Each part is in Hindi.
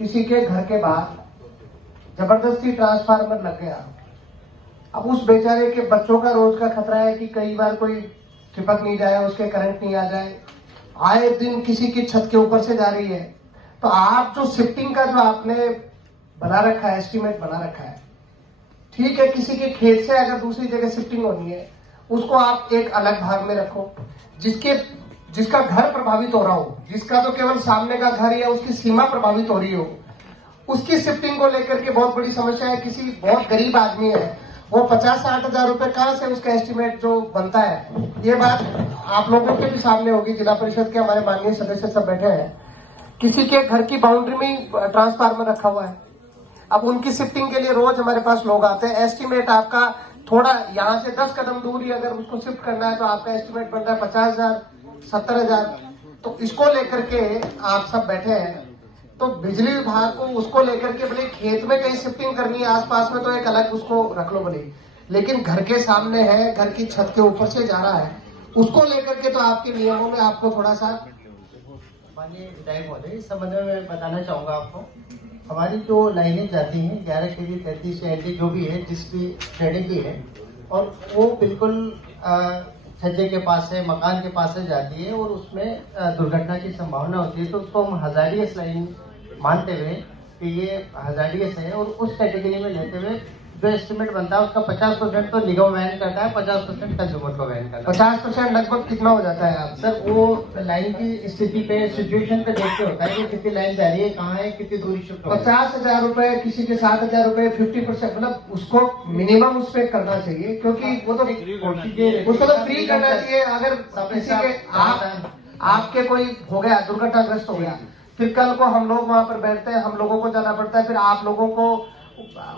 किसी के घर के बाहर जबरदस्ती ट्रांसफार्मर लग गया। अब उस बेचारे के बच्चों का रोज का खतरा है कि कई बार कोई चिपक नहीं जाए, उसके करंट नहीं आ जाए। आए दिन किसी की छत के ऊपर से जा रही है। तो आप जो शिफ्टिंग का जो आपने बना रखा है, एस्टीमेट बना रखा है, ठीक है, किसी के खेत से अगर दूसरी जगह शिफ्टिंग होनी है, उसको आप एक अलग भाग में रखो। जिसका घर प्रभावित हो रहा हो, जिसका तो केवल सामने का घर या उसकी सीमा प्रभावित हो रही हो, उसकी शिफ्टिंग को लेकर के बहुत बड़ी समस्या है। किसी बहुत गरीब आदमी है, वो 50-60 हजार रुपए कहां से उसका एस्टीमेट जो बनता है, ये बात आप लोगों के भी सामने होगी। जिला परिषद के हमारे माननीय सदस्य सब बैठे हैं। किसी के घर की बाउंड्री में ट्रांसफार्मर रखा हुआ है। अब उनकी शिफ्टिंग के लिए रोज हमारे पास लोग आते हैं। एस्टीमेट आपका थोड़ा यहाँ से 10 कदम दूरी अगर उसको शिफ्ट करना है तो आपका एस्टीमेट बनता है 50,000, 70,000। तो इसको लेकर के आप सब बैठे हैं। तो बिजली विभाग को उसको लेकर के भले खेत में कहीं शिफ्टिंग करनी है आसपास में तो एक अलग उसको रख लो भले, लेकिन घर के सामने है, घर की छत के ऊपर से जा रहा है, उसको लेकर के तो आपके नियमों में आपको थोड़ा सा। माननीय विधायक महोदय, इस संबंध में मैं बताना चाहूंगा आपको, हमारी जो लाइनें जाती हैं 11 kV 33 LT जो भी है, जिसकी श्रेणी की है, और वो बिल्कुल छज्जे के पास से, मकान के पास से जाती है और उसमें दुर्घटना की संभावना होती है। तो उसको हम हजारियस लाइन मानते हुए कि ये हजारियस है, और उस कैटेगरी में लेते हुए जो एस्टिमेट बनता है उसका 50% तो निगम वहन करता है, 50% कंज्यूमर को वहन करता है। 50% लगभग कितना हो जाता है आप? सर वो लाइन की स्थिति पे, सिचुएशन पे देख के होता है कि कितनी लाइन जा रही है, कहाँ है, कितनी दूरी शिफ्ट हो रही है। 50,000 रुपए, किसी के 7,000 रुपए, 50%, मतलब उसको मिनिमम उस पे करना चाहिए, क्योंकि वो तो उसको तो फ्री करना चाहिए। अगर किसी के आपके कोई हो गया, दुर्घटनाग्रस्त हो गया, फिर कल को हम लोग वहां पर बैठते हैं, हम लोगों को जाना पड़ता है, फिर आप लोगों को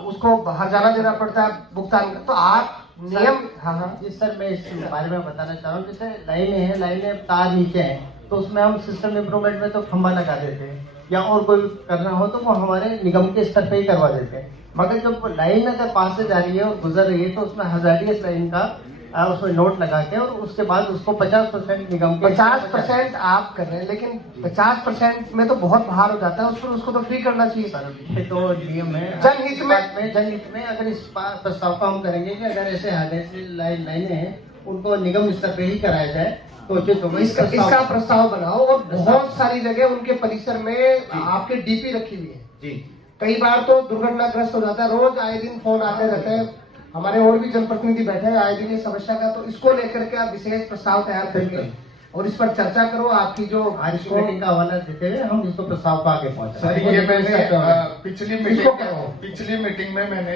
उसको हर्जाना देना पड़ता है भुगतान। तो आप नियम। हाँ जी सर, मैं इस बारे में बताना चाह रहा हूँ। जैसे लाइनें तार नीचे हैं, तो उसमें हम सिस्टम इम्प्रूवमेंट में तो खंभा लगा देते हैं, या और कोई करना हो तो वो हमारे निगम के स्तर पे ही करवा देते हैं। मगर जब लाइन अगर पास से जा रही है और गुजर रही है तो उसमें हजारियस लाइन का उसमें नोट लगा के, और उसके बाद उसको 50% निगम के 50% आप कर रहे हैं, लेकिन 50% में तो बहुत बाहर हो जाता है। उसको तो फ्री करना चाहिए सर। ये तो नियम है। जनहित में अगर इस प्रस्ताव को हम करेंगे कि अगर ऐसे हादसे लाइनें हैं उनको निगम स्तर पे ही कराया जाए तो उचित होगा। इसका प्रस्ताव बनाओ, और बहुत सारी जगह उनके परिसर में आपके डीपी रखी हुई है जी। कई बार तो दुर्घटनाग्रस्त हो जाता है। रोज आए दिन फोन आते रहते हैं, हमारे और भी जनप्रतिनिधि बैठे हैं आए दिन इस समस्या का। तो इसको लेकर के आप विशेष प्रस्ताव तैयार करेंगे और इस पर चर्चा करो। आपकी जो आज मीटिंग का हवाला देते हुए हम इसको प्रस्ताव को आगे पहुंचा। सर, ये मैंने पिछली मीटिंग में मैंने